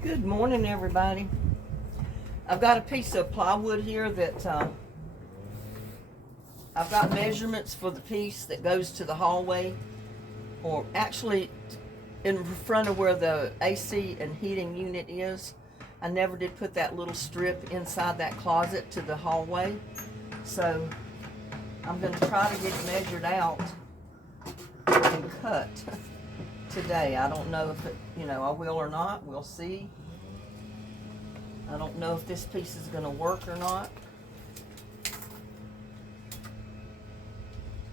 Good morning, everybody. I've got a piece of plywood here that I've got measurements for the piece that goes to the hallway, or actually in front of where the AC and heating unit is. I never did put that little strip inside that closet to the hallway, so I'm going to try to get it measured out and cut today. I don't know if I will or not. We'll see. I don't know if this piece is going to work or not.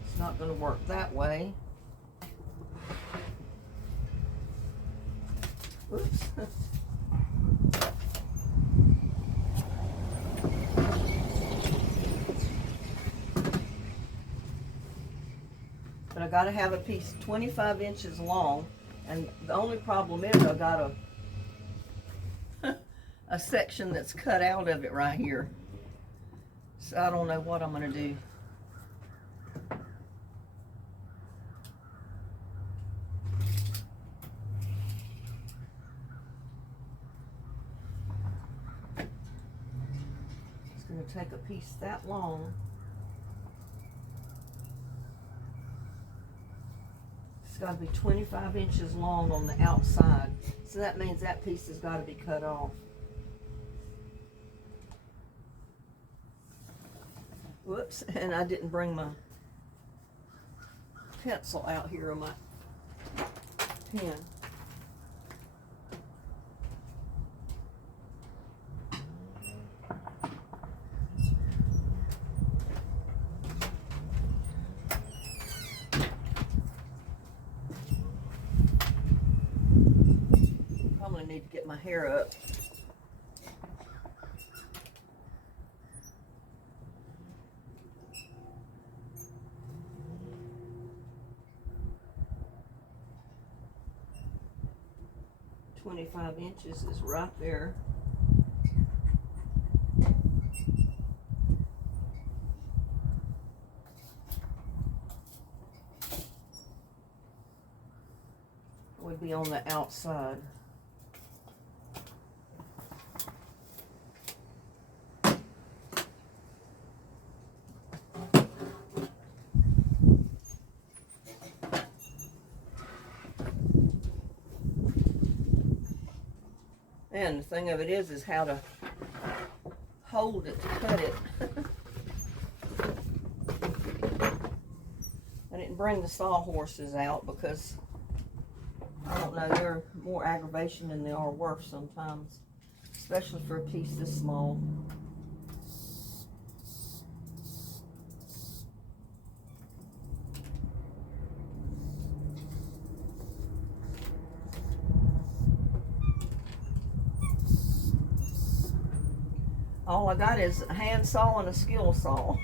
It's not going to work that way. Oops. But I got to have a piece 25 inches long, and the only problem is I got a section that's cut out of it right here. So I don't know what I'm going to do. It's going to take a piece that long. It's got to be 25 inches long on the outside. So that means that piece has got to be cut off. Whoops, and I didn't bring my pencil out here on my pen. Probably need to get my hair up. .25 inches is right there. Would be on the outside. And the thing of it is how to hold it to cut it. I didn't bring the sawhorses out because I don't know, they're more aggravation than they are worth sometimes, especially for a piece this small. All I got is a hand saw and a skill saw.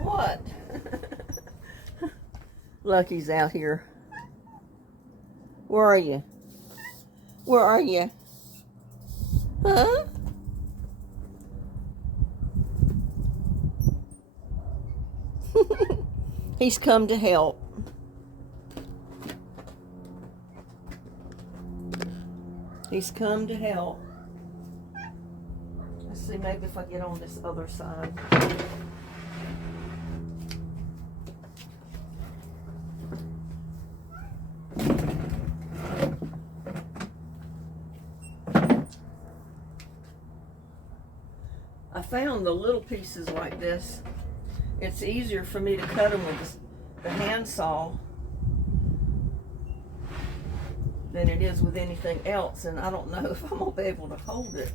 What? Lucky's out here. Where are you? Where are you? Huh? He's come to help. He's come to help. Let's see, maybe if I get on this other side. I found the little pieces like this. It's easier for me to cut them with the handsaw than it is with anything else, and I don't know if I'm gonna be able to hold it.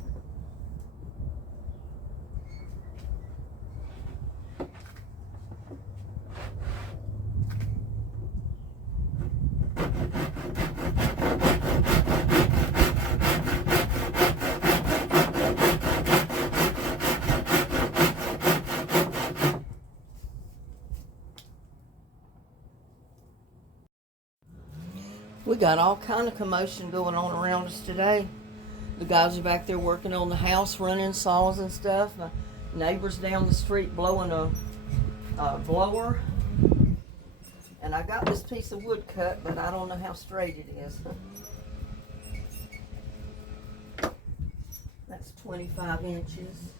We got all kind of commotion going on around us today. The guys are back there working on the house, running saws and stuff. My neighbor's down the street blowing a blower. And I got this piece of wood cut, but I don't know how straight it is. That's 25 inches.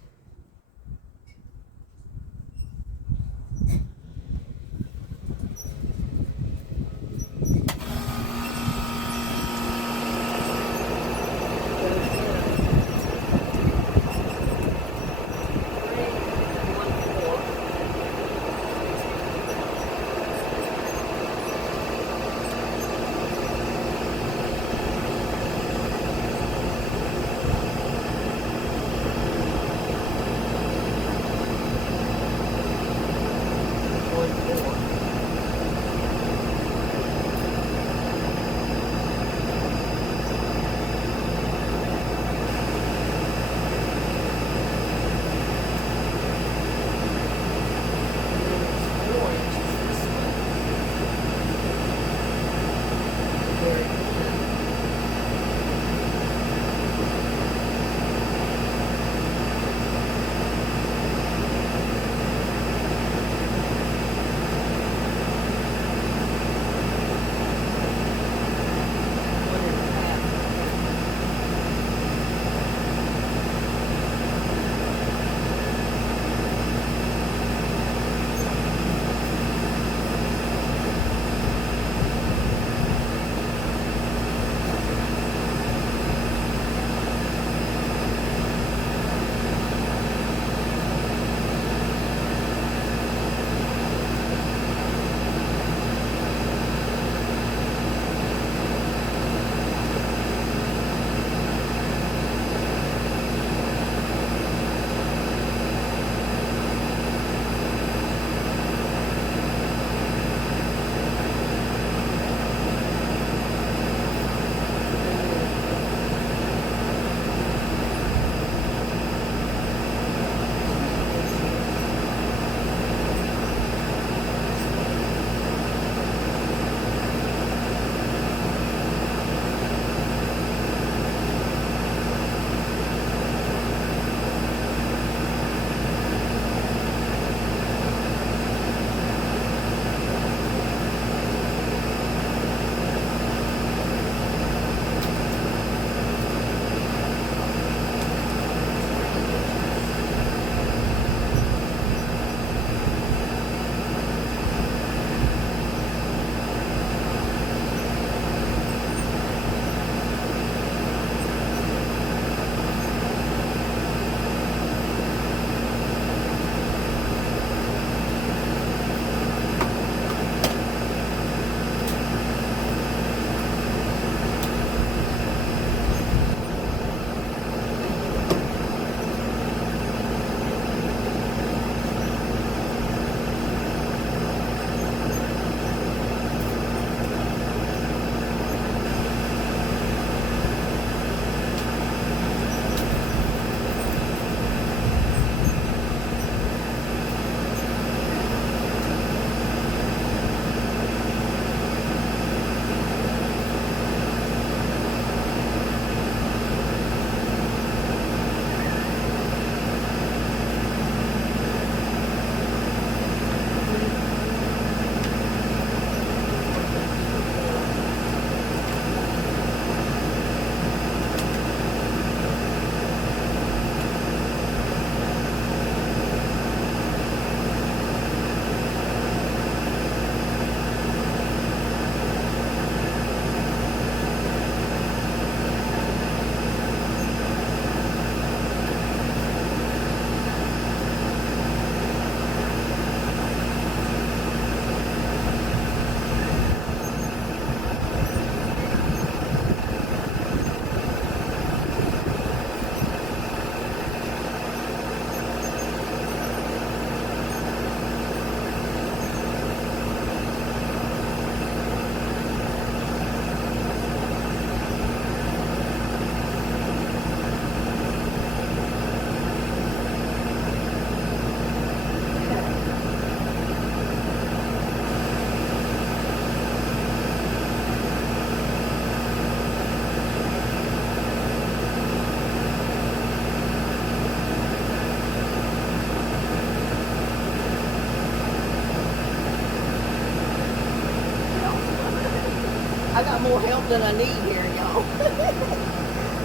got more help than I need here, y'all.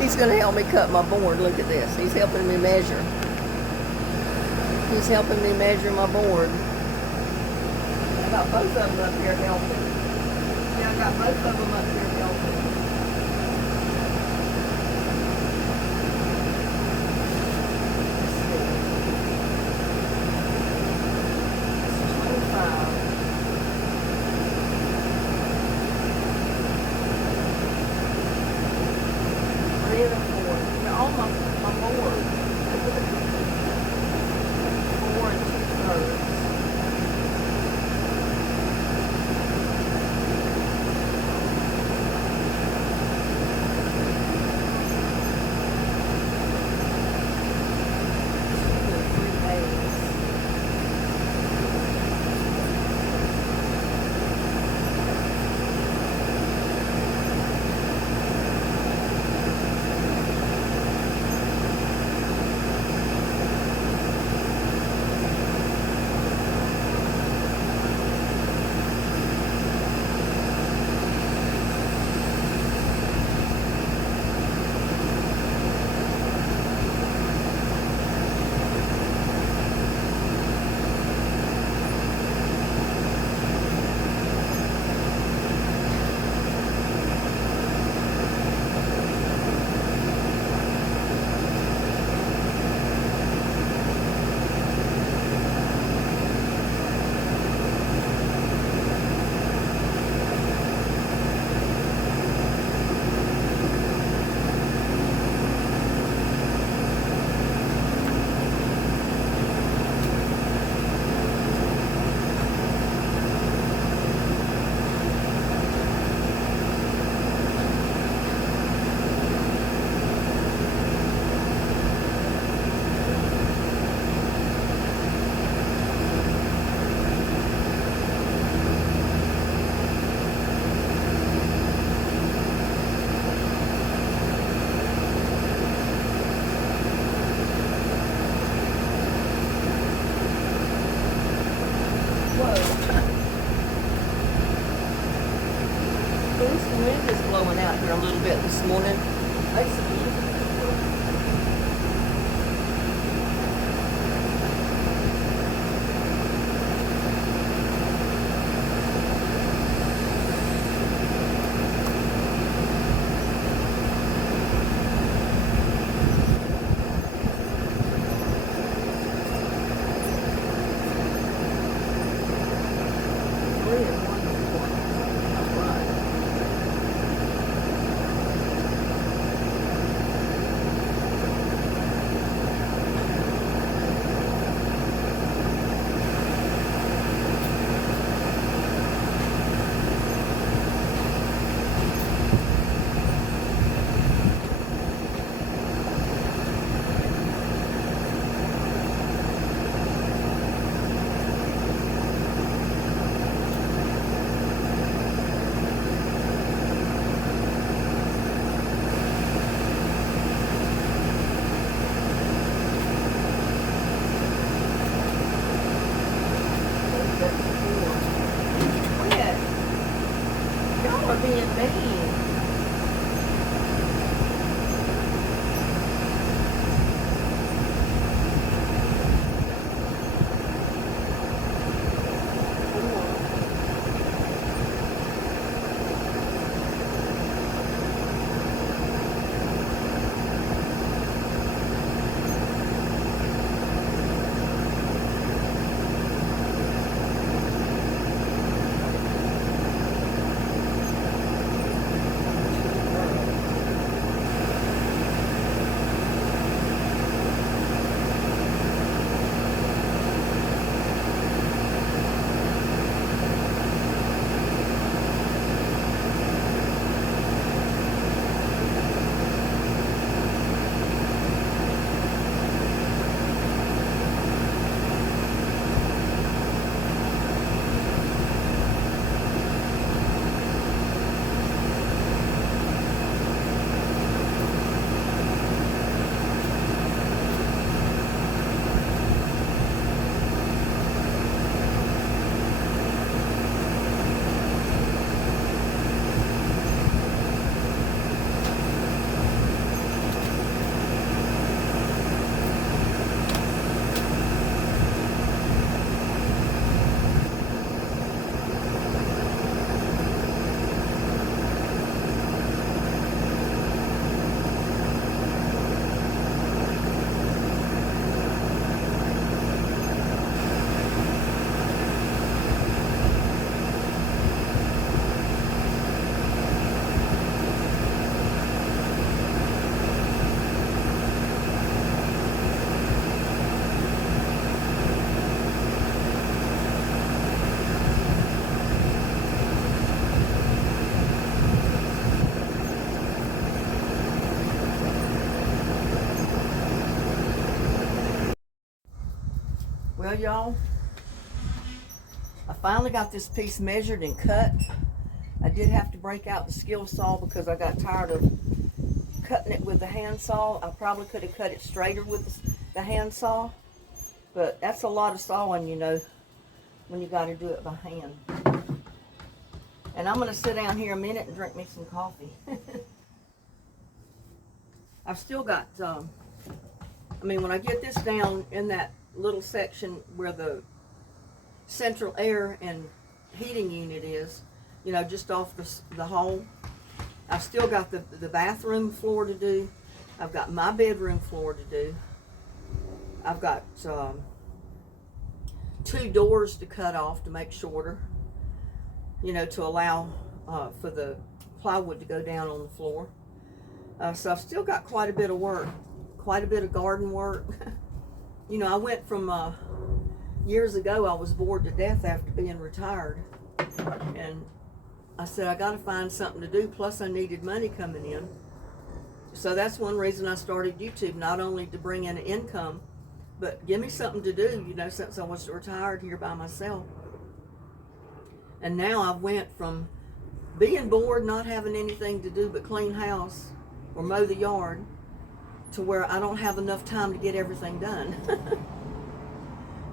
He's gonna help me cut my board. Look at this. He's helping me measure. He's helping me measure my board. I got both of them up here helping. Yeah, I got both of them up here helping. Well, y'all, I finally got this piece measured and cut. I did have to break out the skill saw because I got tired of cutting it with the hand saw. I probably could have cut it straighter with the hand saw, but that's a lot of sawing, you know, when you got to do it by hand. And I'm going to sit down here a minute and drink me some coffee. I've still got, when I get this down in that little section where the central air and heating unit is, you know, just off the hall, I've still got the bathroom floor to do. I've got my bedroom floor to do. I've got 2 doors to cut off to make shorter, you know, to allow for the plywood to go down on the floor. So I've still got quite a bit of work, quite a bit of garden work. You know, I went from, years ago, I was bored to death after being retired. And I said, I got to find something to do, plus I needed money coming in. So that's one reason I started YouTube, not only to bring in an income, but give me something to do, you know, since I was retired here by myself. And now I went from being bored, not having anything to do but clean house or mow the yard, to where I don't have enough time to get everything done.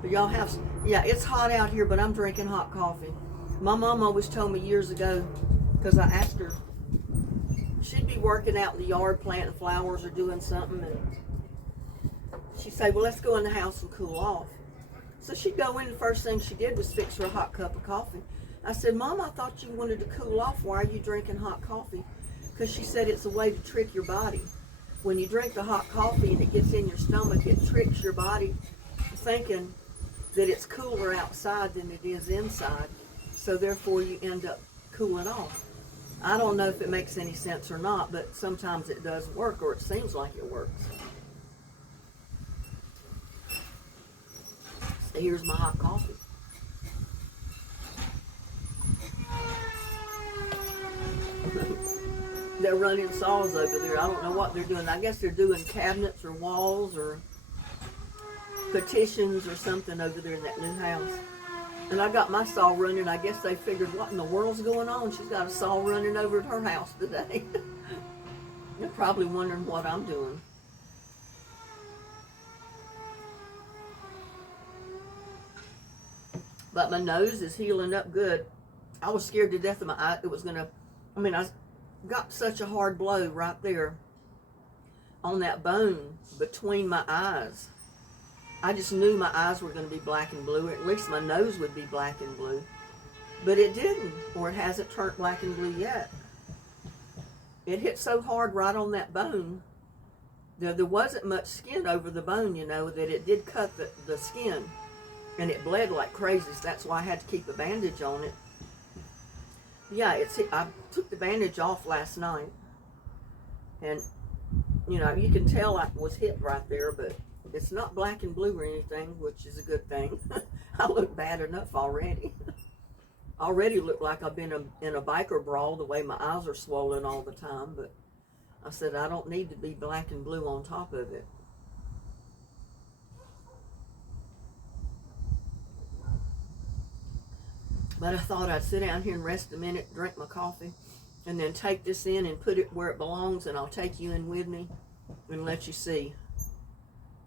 But y'all have, yeah, it's hot out here, but I'm drinking hot coffee. My mom always told me years ago, because I asked her, she'd be working out in the yard planting flowers or doing something, and she'd say, well, let's go in the house and cool off. So she'd go in, the first thing she did was fix her a hot cup of coffee. I said, Mom, I thought you wanted to cool off. Why are you drinking hot coffee? Because she said it's a way to trick your body. When you drink the hot coffee and it gets in your stomach, it tricks your body thinking that it's cooler outside than it is inside. So therefore you end up cooling off. I don't know if it makes any sense or not, but sometimes it does work, or it seems like it works. So here's my hot coffee. They're running saws over there. I don't know what they're doing. I guess they're doing cabinets or walls or petitions or something over there in that new house. And I got my saw running. I guess they figured, what in the world's going on? She's got a saw running over at her house today. They're probably wondering what I'm doing. But my nose is healing up good. I was scared to death of my eye. It was gonna, I got such a hard blow right there on that bone between my eyes. I just knew my eyes were going to be black and blue, or at least my nose would be black and blue. But it didn't, or it hasn't turned black and blue yet. It hit so hard right on that bone. There wasn't much skin over the bone, you know, that it did cut the skin. And it bled like crazy, so that's why I had to keep a bandage on it. Yeah, I took the bandage off last night, and you know, you can tell I was hit right there, but it's not black and blue or anything, which is a good thing. I look bad enough already. Already look like I've been in a biker brawl the way my eyes are swollen all the time, but I said I don't need to be black and blue on top of it. But I thought I'd sit down here and rest a minute, drink my coffee, and then take this in and put it where it belongs, and I'll take you in with me and let you see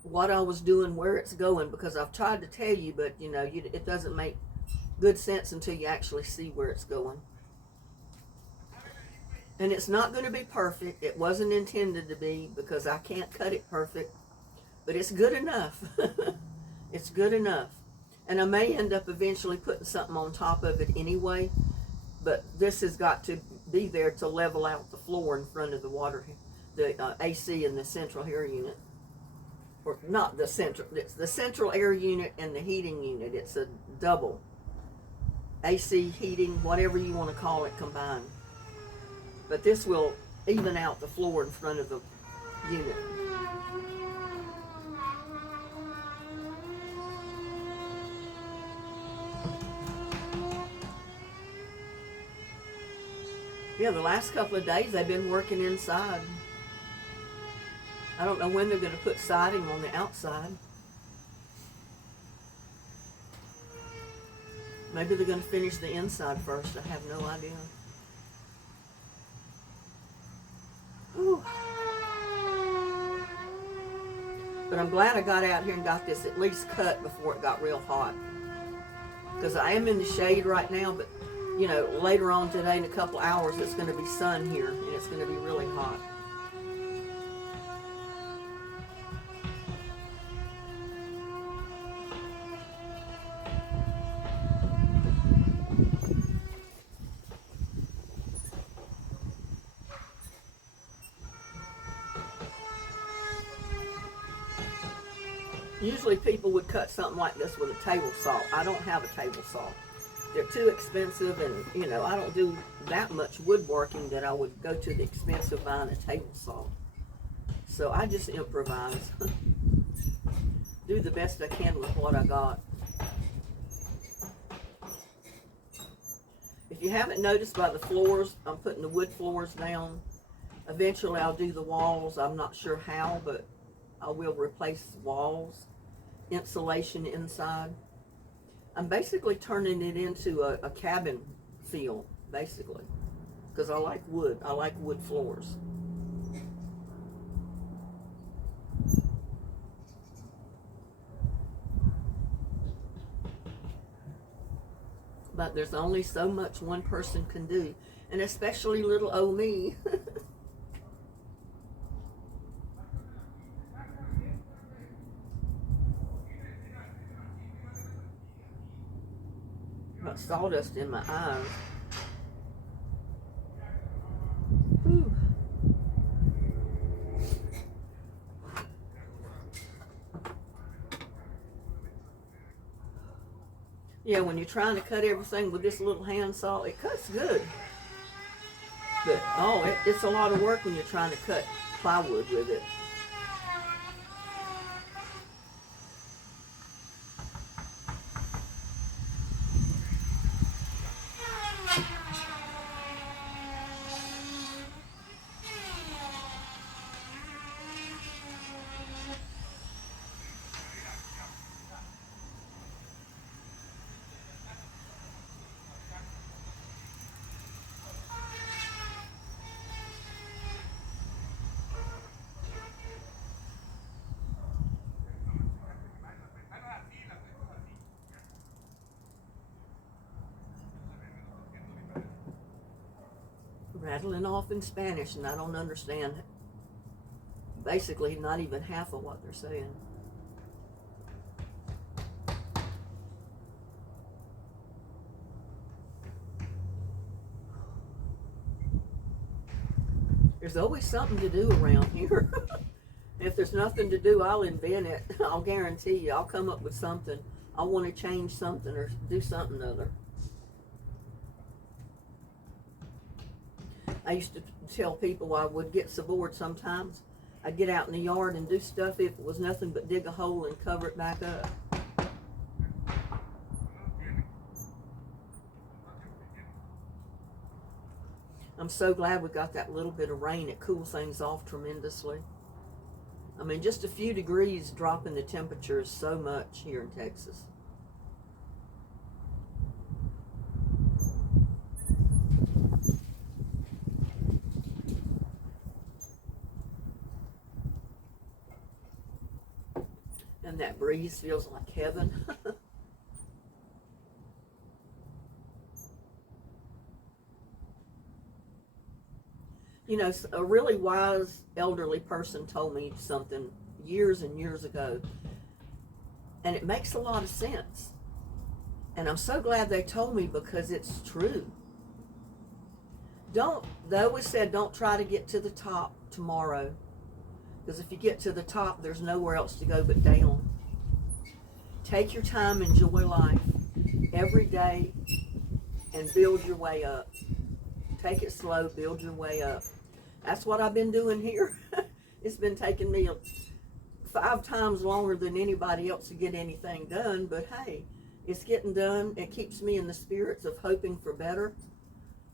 what I was doing, where it's going, because I've tried to tell you, but you know, it doesn't make good sense until you actually see where it's going. And it's not going to be perfect. It wasn't intended to be, because I can't cut it perfect, but it's good enough. It's good enough. And I may end up eventually putting something on top of it anyway, but this has got to be there to level out the floor in front of the water, the AC and the central air unit. Or not the central, it's the central air unit and the heating unit. It's a double. AC, heating, whatever you want to call it combined. But this will even out the floor in front of the unit. Yeah, the last couple of days they've been working inside. I don't know when they're going to put siding on the outside. Maybe they're going to finish the inside first. I have no idea. Whew. But I'm glad I got out here and got this at least cut before it got real hot. Because I am in the shade right now, but you know, later on today in a couple hours it's going to be sun here and it's going to be really hot. Usually people would cut something like this with a table saw. I don't have a table saw. They're too expensive, and you know, I don't do that much woodworking that I would go to the expense of buying a table saw. So I just improvise. Do the best I can with what I got. If you haven't noticed by the floors, I'm putting the wood floors down. Eventually I'll do the walls. I'm not sure how, but I will replace walls, insulation inside. I'm basically turning it into a cabin feel, basically, because I like wood. I like wood floors. But there's only so much one person can do, and especially little old me. Got sawdust in my eyes. Whew. Yeah, when you're trying to cut everything with this little hand saw, it cuts good. But, oh, it's a lot of work when you're trying to cut plywood with it. Rattling off in Spanish, and I don't understand basically not even half of what they're saying. There's always something to do around here. If there's nothing to do, I'll invent it. I'll guarantee you, I'll come up with something. I want to change something or do something other. I used to tell people I would get so bored sometimes. I'd get out in the yard and do stuff if it was nothing but dig a hole and cover it back up. I'm so glad we got that little bit of rain. It cooled things off tremendously. I mean, just a few degrees drop in the temperature is so much here in Texas. And that breeze feels like heaven. You know, a really wise elderly person told me something years and years ago, and it makes a lot of sense. And I'm so glad they told me because it's true. They always said, don't try to get to the top tomorrow, because if you get to the top, there's nowhere else to go but down. Take your time, enjoy life every day, and build your way up. Take it slow, build your way up. That's what I've been doing here. It's been taking me 5 times longer than anybody else to get anything done, but hey, it's getting done. It keeps me in the spirits of hoping for better,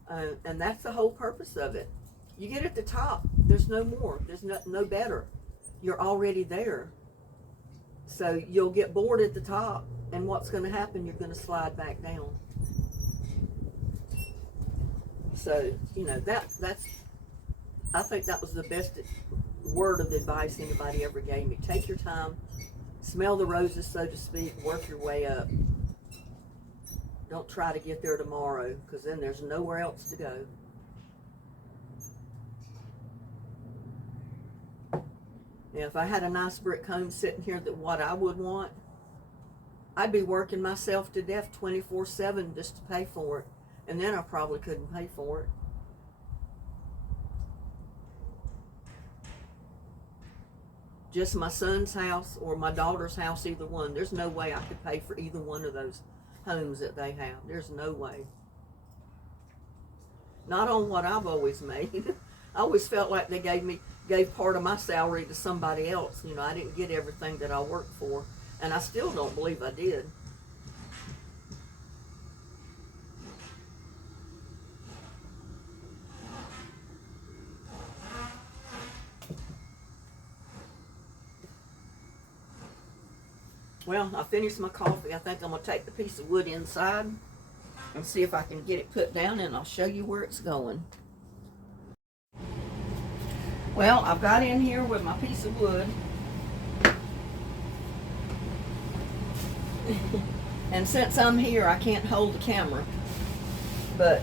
and that's the whole purpose of it. You get at the top, there's no more. There's no better. You're already there. So you'll get bored at the top, and what's going to happen, you're going to slide back down. So, you know, that's, I think that was the best word of advice anybody ever gave me. Take your time, smell the roses, so to speak, work your way up. Don't try to get there tomorrow, because then there's nowhere else to go. Now, if I had a nice brick home sitting here that what I would want, I'd be working myself to death 24/7 just to pay for it. And then I probably couldn't pay for it. Just my son's house or my daughter's house, either one. There's no way I could pay for either one of those homes that they have. There's no way. Not on what I've always made. I always felt like they gave part of my salary to somebody else. You know, I didn't get everything that I worked for. And I still don't believe I did. Well, I finished my coffee. I think I'm going to take the piece of wood inside and see if I can get it put down, and I'll show you where it's going. Well, I've got in here with my piece of wood. And since I'm here, I can't hold the camera. But,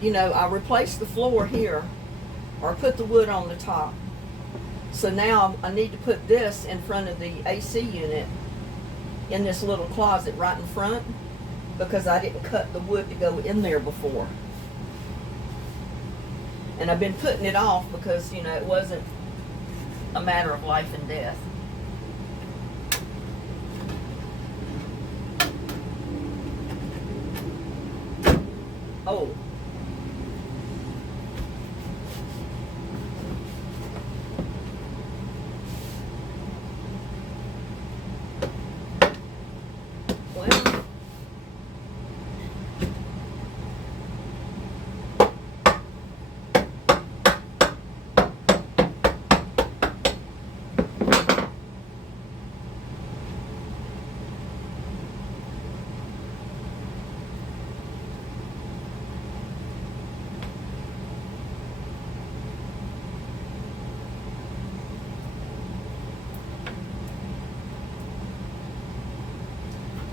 you know, I replaced the floor here, or put the wood on the top. So now I need to put this in front of the AC unit in this little closet right in front, because I didn't cut the wood to go in there before. And I've been putting it off because, you know, it wasn't a matter of life and death. Oh.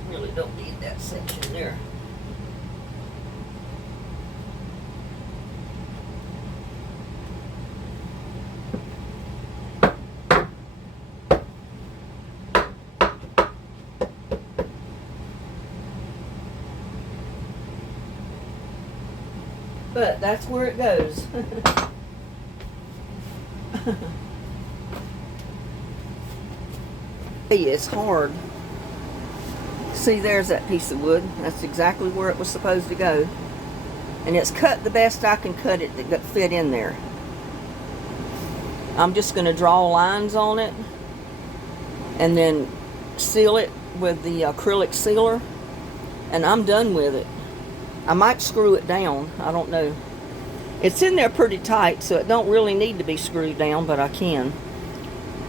Really don't need that section there. But that's where it goes. It's hard. See, there's that piece of wood. That's exactly where it was supposed to go. And it's cut the best I can cut it that fit in there. I'm just going to draw lines on it and then seal it with the acrylic sealer. And I'm done with it. I might screw it down. I don't know. It's in there pretty tight, so it don't really need to be screwed down, but I can.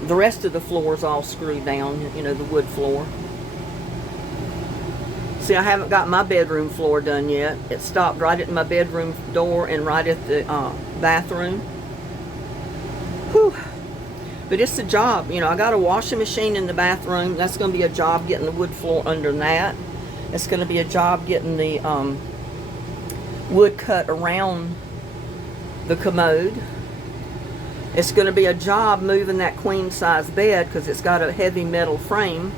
The rest of the floor is all screwed down, you know, the wood floor. See, I haven't got my bedroom floor done yet. It stopped right at my bedroom door and right at the bathroom. Whew. But it's a job. You know, I got a washing machine in the bathroom. That's going to be a job getting the wood floor under that. It's going to be a job getting the wood cut around the commode. It's going to be a job moving that queen size bed because it's got a heavy metal frame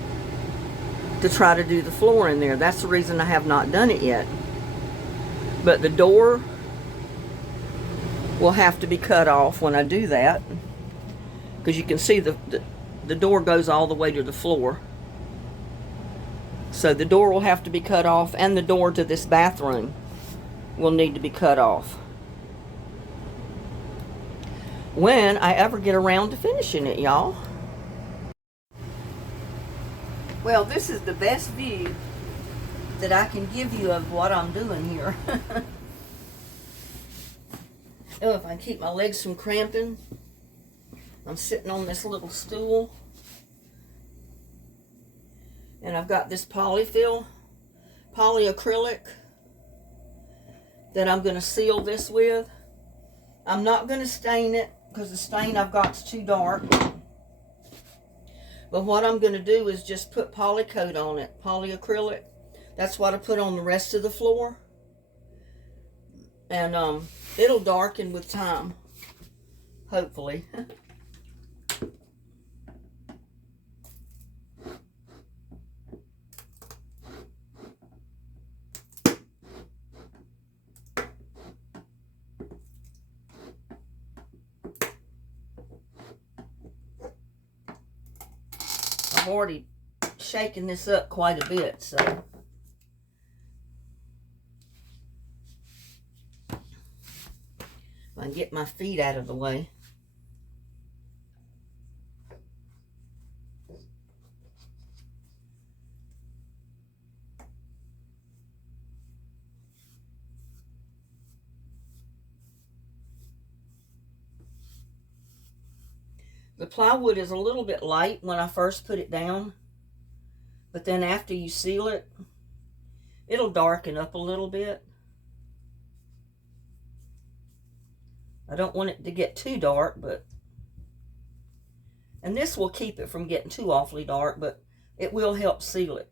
to try to do the floor in there. That's the reason I have not done it yet. But the door will have to be cut off when I do that, because you can see the door goes all the way to the floor. So the door will have to be cut off, and the door to this bathroom will need to be cut off when I ever get around to finishing it, y'all. Well, this is the best view that I can give you of what I'm doing here. Oh, if I can keep my legs from cramping. I'm sitting on this little stool, and I've got this polyacrylic that I'm going to seal this with. I'm not going to stain it because the stain I've got is too dark. But what I'm going to do is just put polycoat on it, polyacrylic. That's what I put on the rest of the floor. And it'll darken with time, hopefully. I've already shaken this up quite a bit, so if I can get my feet out of the way. The plywood is a little bit light when I first put it down, but then after you seal it, it'll darken up a little bit. I don't want it to get too dark, and this will keep it from getting too awfully dark, but it will help seal it.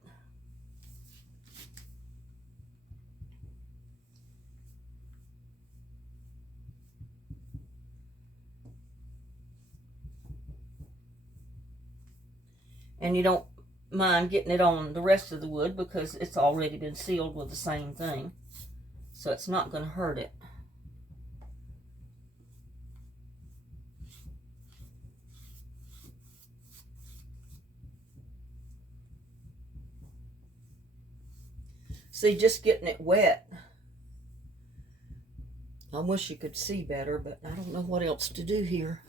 And you don't mind getting it on the rest of the wood because it's already been sealed with the same thing. So it's not going to hurt it. See, just getting it wet. I wish you could see better, but I don't know what else to do here.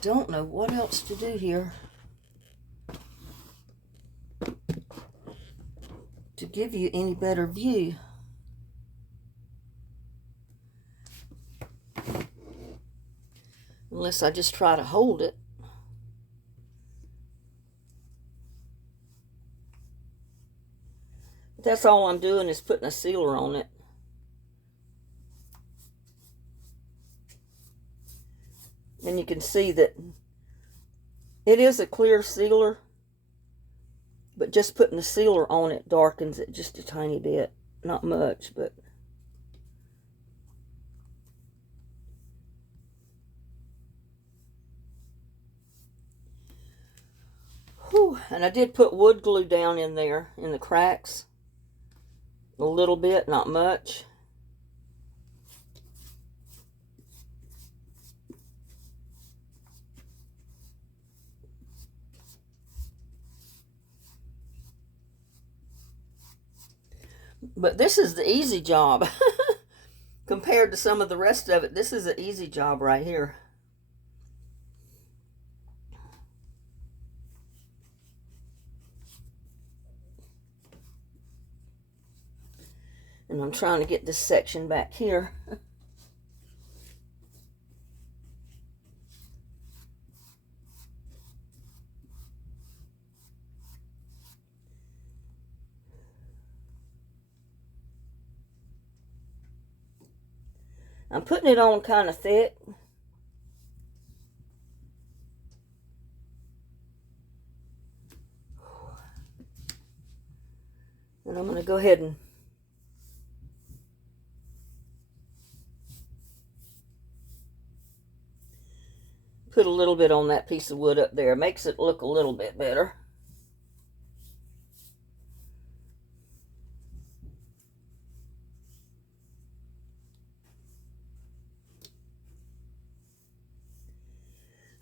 Don't know what else to do here to give you any better view. Unless I just try to hold it. But that's all I'm doing is putting a sealer on it. And you can see that it is a clear sealer, but just putting the sealer on it darkens it just a tiny bit. Not much, but whew. And I did put wood glue down in there in the cracks a little bit, not much. But this is the easy job. Compared to some of the rest of it, this is an easy job right here. And I'm trying to get this section back here. I'm putting it on kind of thick. And I'm going to go ahead and put a little bit on that piece of wood up there. Makes it look a little bit better.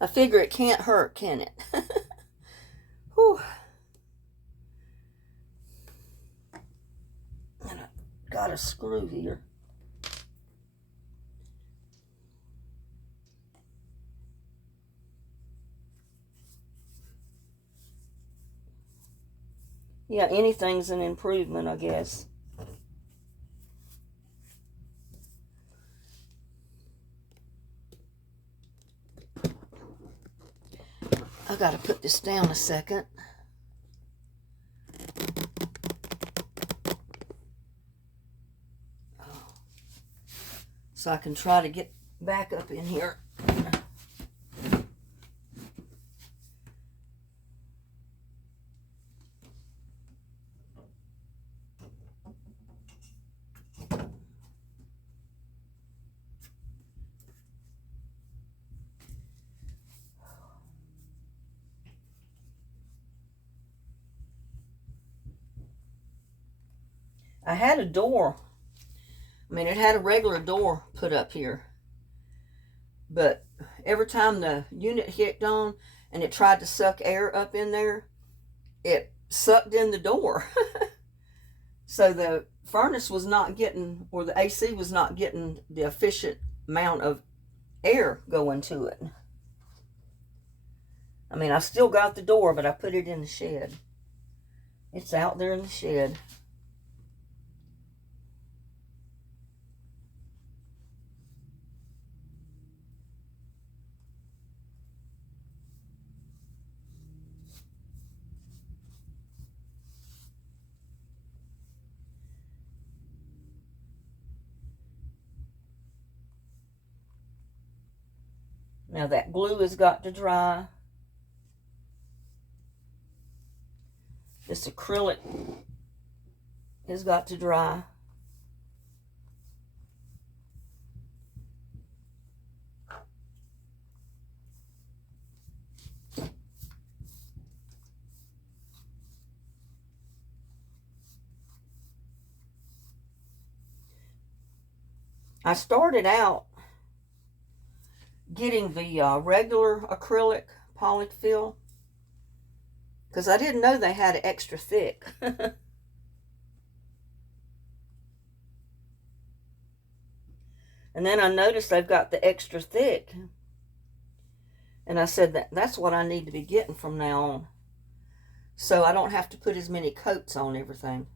I figure it can't hurt, can it? Whew. And I've got a screw here. Yeah, anything's an improvement, I guess. I gotta put this down a second. So I can try to get back up in here. I had a door. I mean, it had a regular door put up here. But every time the unit hit on and it tried to suck air up in there, it sucked in the door. So the furnace was not getting, or the AC was not getting the efficient amount of air going to it. I mean, I still got the door, but I put it in the shed. It's out there in the shed. Now that glue has got to dry. This acrylic has got to dry. I started out getting the regular acrylic polyfill because I didn't know they had it extra thick. And then I noticed they've got the extra thick. And I said that's what I need to be getting from now on. So I don't have to put as many coats on everything.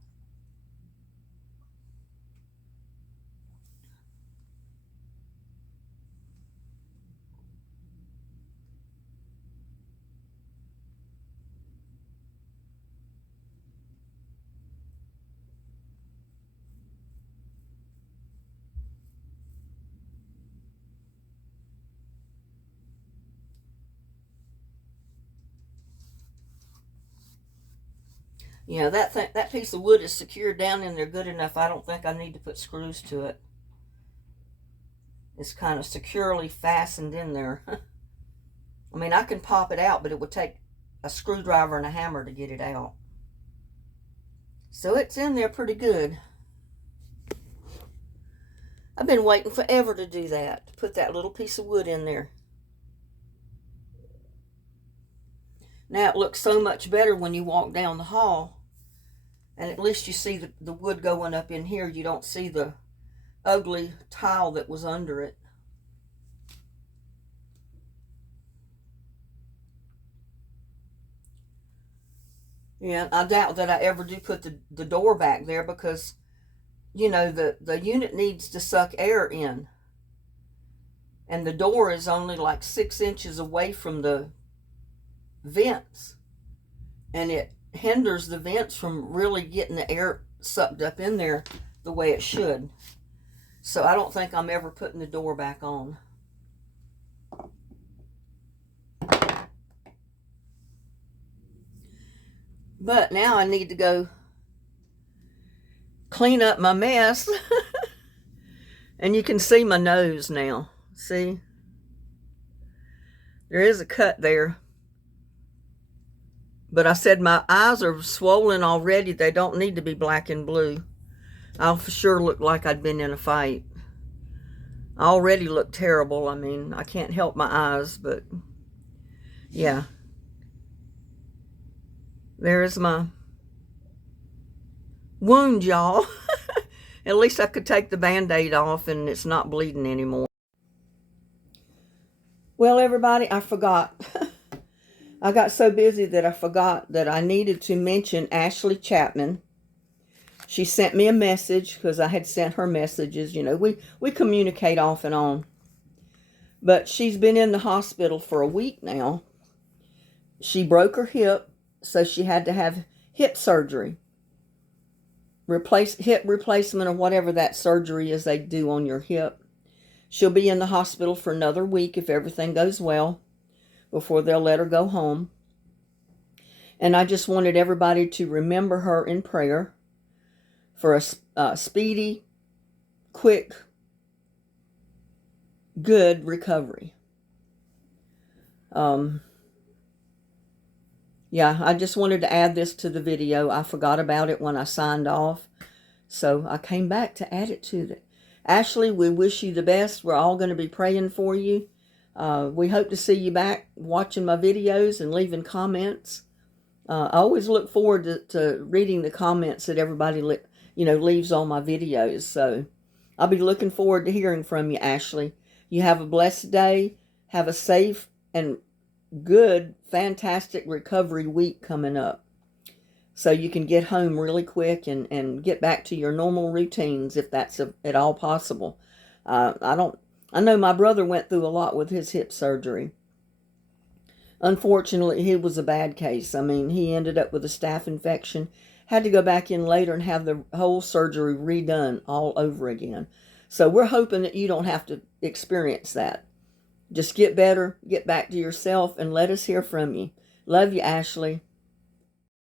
You know, that piece of wood is secured down in there good enough. I don't think I need to put screws to it. It's kind of securely fastened in there. I mean, I can pop it out, but it would take a screwdriver and a hammer to get it out. So it's in there pretty good. I've been waiting forever to do that, to put that little piece of wood in there. Now it looks so much better when you walk down the hall. And at least you see the wood going up in here. You don't see the ugly tile that was under it. Yeah, I doubt that I ever do put the door back there because, you know, the unit needs to suck air in. And the door is only like 6 inches away from the vents. And it hinders the vents from really getting the air sucked up in there the way it should. So I don't think I'm ever putting the door back on. But now I need to go clean up my mess. And you can see my nose now. See? There is a cut there. But I said my eyes are swollen already. They don't need to be black and blue. I'll for sure look like I'd been in a fight. I already look terrible. I mean, I can't help my eyes, but yeah. There's my wound, y'all. At least I could take the Band-Aid off and it's not bleeding anymore. Well, everybody, I forgot. I got so busy that I forgot that I needed to mention Ashley Chapman. She sent me a message because I had sent her messages. You know, we communicate off and on. But she's been in the hospital for a week now. She broke her hip, so she had to have hip surgery. Hip replacement or whatever that surgery is they do on your hip. She'll be in the hospital for another week if everything goes well before they'll let her go home. And I just wanted everybody to remember her in prayer for a speedy, quick, good recovery. Yeah, I just wanted to add this to the video. I forgot about it when I signed off, so I came back to add it to it. Ashley, we wish you the best. We're all going to be praying for you. We hope to see you back watching my videos and leaving comments. I always look forward to reading the comments that everybody leaves on my videos. So I'll be looking forward to hearing from you, Ashley. You have a blessed day. Have a safe and good, fantastic recovery week coming up, so you can get home really quick and get back to your normal routines if that's at all possible. I know my brother went through a lot with his hip surgery. Unfortunately, he was a bad case. I mean, he ended up with a staph infection, had to go back in later and have the whole surgery redone all over again. So we're hoping that you don't have to experience that. Just get better, get back to yourself, and let us hear from you. Love you, Ashley.